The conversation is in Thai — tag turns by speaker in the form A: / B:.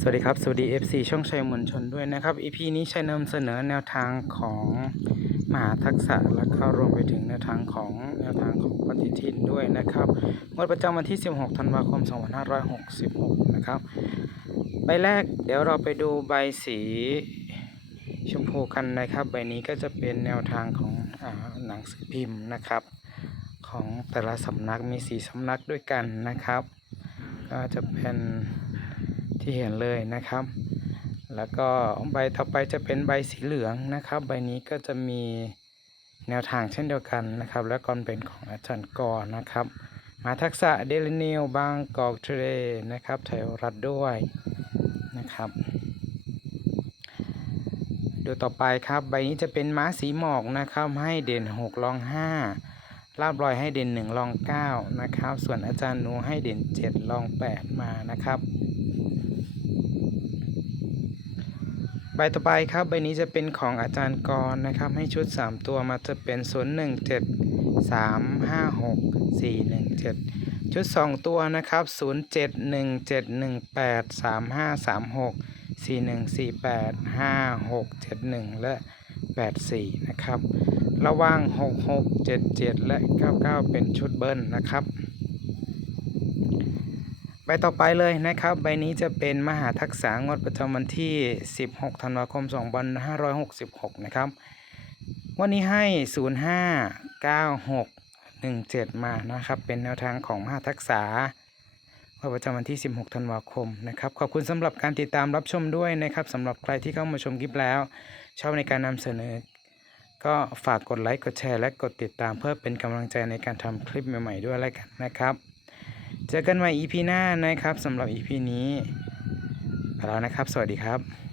A: สวัสดีครับ สวัสดี FC ช่องชัยมวลชนด้วยนะครับ EP นี้ชัยนำเสนอแนวทางของมหาทักษะและก็รวมไปถึงแนวทางของแนวทางของปฏิทินด้วยนะครับงวดประจำวันที่ 16 ธันวาคม 2566 นะครับใบแรกเดี๋ยวเราไปดูใบสีชมพูกันนะครับ ใบนี้ก็จะเป็นแนวทางของอหนังสือพิมพ์นะครับ ของแต่ละสำนักมีสีสำนักด้วยกันนะครับ ก็จะเป็น ที่เห็นเลยนะครับ แล้วก็ใบต่อไปจะเป็นใบสีเหลืองนะครับ ใบนี้ก็จะมีแนวทางเช่นเดียวกันนะครับ และก็เป็นของอาจารย์กอนะครับ มาทักษะเดลินิวบางกอกเทรนะครับไทยรัฐด้วยนะครับ ดูต่อไปครับ ใบนี้จะเป็นม้าสีหมอกนะครับให้เด่น6รอง5ลาบลอยให้เด่น1รอง9นะครับ ส่วนอาจารย์หนูให้เด่น7รอง8มานะครับ ใบต่อไปครับใบนี้จะเป็นของอาจารย์กรนะครับ ให้ชุด 3 ตัวมาจะเป็น 0 1 7 3 5 6 4 1 7 ชุด 2 ตัวนะครับ 0 7 1 7 1 8 3 5 3 6 4 1 4 8 5 6 7 1 และ 8 4 นะครับ ระว่าง 6 6 7 7 และ 99 เป็นชุดเบิ้ลนะครับ ใบต่อไปเลยนะครับ ใบนี้จะเป็นมหาทักษะงวดประจำวันที่ 16 ธันวาคม 2566 นะครับวันนี้ให้ 059617 มานะครับ เป็นแนวทางของมหาทักษะงวดประจำวันที่ 16 ธันวาคมนะครับ ขอบคุณสำหรับการติดตามรับชมด้วยนะครับสำหรับใครที่เข้ามาชมคลิปแล้ว ชอบในการนำเสนอ ก็ฝากกดไลค์ กดแชร์ และกดติดตามเพื่อเป็นกำลังใจในการทำคลิปใหม่ ๆ ด้วยแล้วกันนะครับ เจอกันใหม่ EP หน้านะครับสำหรับ EP นี้ไปแล้วนะครับ สวัสดีครับ